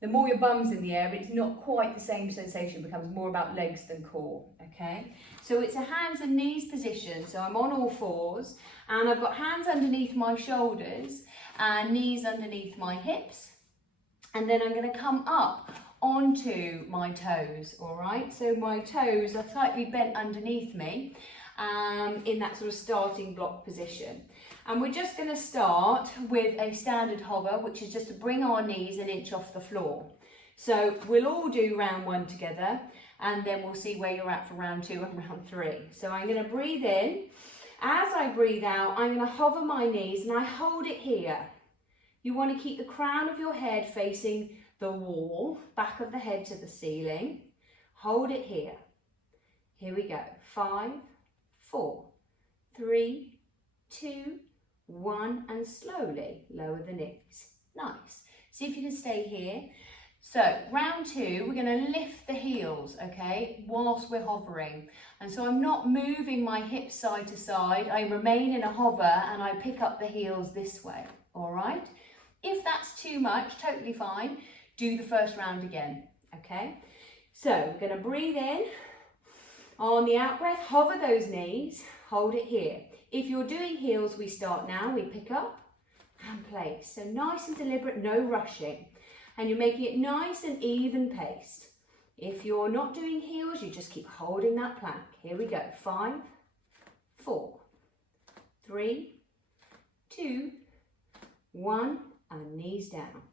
the more your bum's in the air, but it's not quite the same sensation. It becomes more about legs than core, okay? So it's a hands and knees position. So I'm on all fours, and I've got hands underneath my shoulders and knees underneath my hips. And then I'm going to come up onto my toes, all right? So my toes are slightly bent underneath me. In that sort of starting block position. And we're just going to start with a standard hover, which is just to bring our knees an inch off the floor. So we'll all do round 1 together, and then we'll see where you're at for round 2 and round 3. So I'm going to breathe in. As I breathe out, I'm going to hover my knees and I hold it here. You want to keep the crown of your head facing the wall, back of the head to the ceiling. Hold it here. Here we go. 5, 4, 3, 2, 1, and slowly lower the knees. Nice. See if you can stay here. So round 2, we're going to lift the heels, okay, whilst we're hovering. And so I'm not moving my hips side to side. I remain in a hover and I pick up the heels this way, all right? If that's too much, totally fine. Do the first round again, okay? So we're going to breathe in. On the out breath, hover those knees, hold it here. If you're doing heels, we start now. We pick up and place. So nice and deliberate, no rushing. And you're making it nice and even paced. If you're not doing heels, you just keep holding that plank. Here we go. 5, 4, 3, 2, 1, and knees down.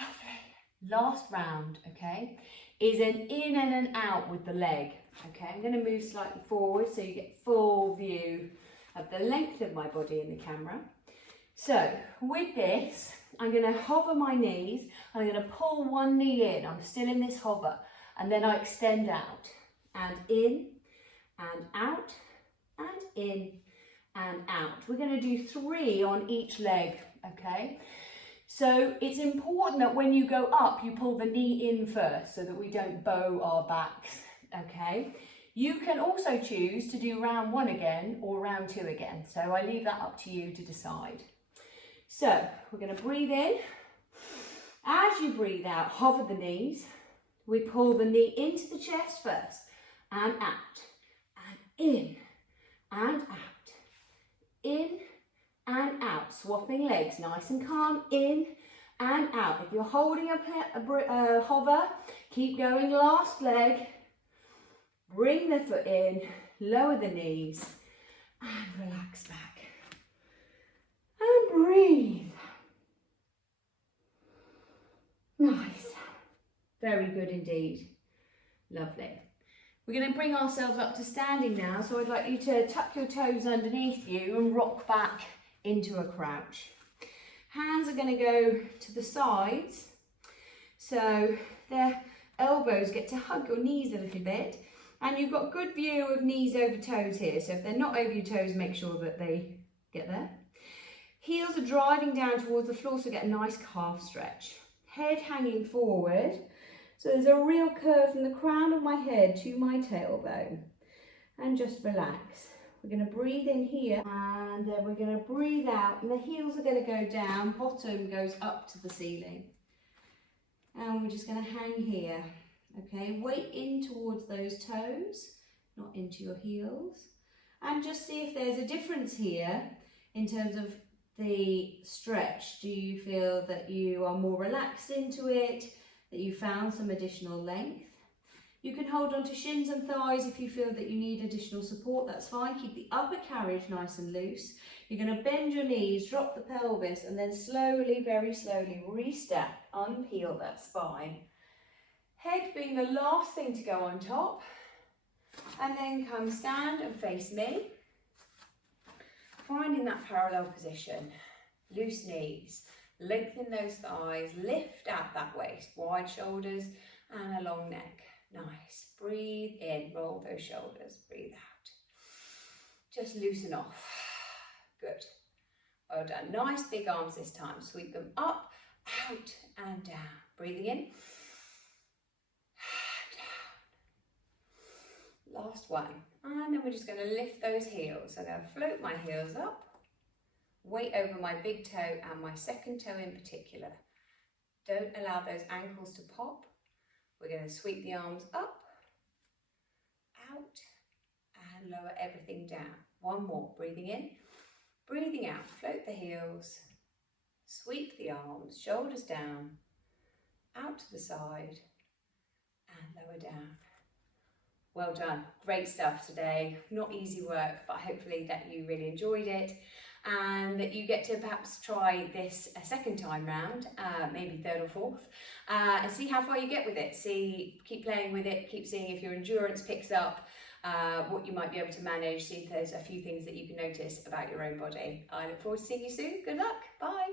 Lovely. Last round, okay, is an in and an out with the leg. Okay, I'm going to move slightly forward so you get full view of the length of my body in the camera. So with this, I'm going to hover my knees. I'm going to pull one knee in. I'm still in this hover. And then I extend out and in and out and in and out. We're going to do 3 on each leg, okay? So it's important that when you go up, you pull the knee in first so that we don't bow our backs, okay? You can also choose to do round 1 again or round 2 again. So I leave that up to you to decide. So we're going to breathe in. As you breathe out, hover the knees. We pull the knee into the chest first and out and in and out, in and out. Swapping legs, nice and calm, in and out. If you're holding a hover, keep going. Last leg. Bring the foot in, lower the knees and relax back. And breathe. Nice. Very good indeed. Lovely. We're going to bring ourselves up to standing now. So I'd like you to tuck your toes underneath you and rock back into a crouch. Hands are going to go to the sides. So their elbows get to hug your knees a little bit. And you've got good view of knees over toes here. So if they're not over your toes, make sure that they get there. Heels are driving down towards the floor, so get a nice calf stretch. Head hanging forward. So there's a real curve from the crown of my head to my tailbone. And just relax. We're going to breathe in here and then we're going to breathe out. And the heels are going to go down, bottom goes up to the ceiling. And we're just going to hang here. Okay, weight in towards those toes, not into your heels. And just see if there's a difference here in terms of the stretch. Do you feel that you are more relaxed into it, that you found some additional length? You can hold on to shins and thighs if you feel that you need additional support, that's fine. Keep the upper carriage nice and loose. You're going to bend your knees, drop the pelvis, and then slowly, very slowly, re-step, unpeel that spine. Head being the last thing to go on top, and then come stand and face me. Finding that parallel position, loose knees, lengthen those thighs, lift out that waist, wide shoulders and a long neck. Nice. Breathe in, roll those shoulders, breathe out. Just loosen off. Good. Well done. Nice big arms this time. Sweep them up, out and down. Breathing in. Last one, and then we're just going to lift those heels. So I'm going to float my heels up, weight over my big toe and my second toe in particular. Don't allow those ankles to pop. We're going to sweep the arms up, out, and lower everything down. One more, breathing in, breathing out, float the heels, sweep the arms, shoulders down, out to the side, and lower down. Well done, great stuff today. Not easy work, but hopefully that you really enjoyed it and that you get to perhaps try this a second time round, maybe third or fourth, and see how far you get with it. Keep playing with it, keep seeing if your endurance picks up, what you might be able to manage, see if there's a few things that you can notice about your own body. I look forward to seeing you soon. Good luck, bye.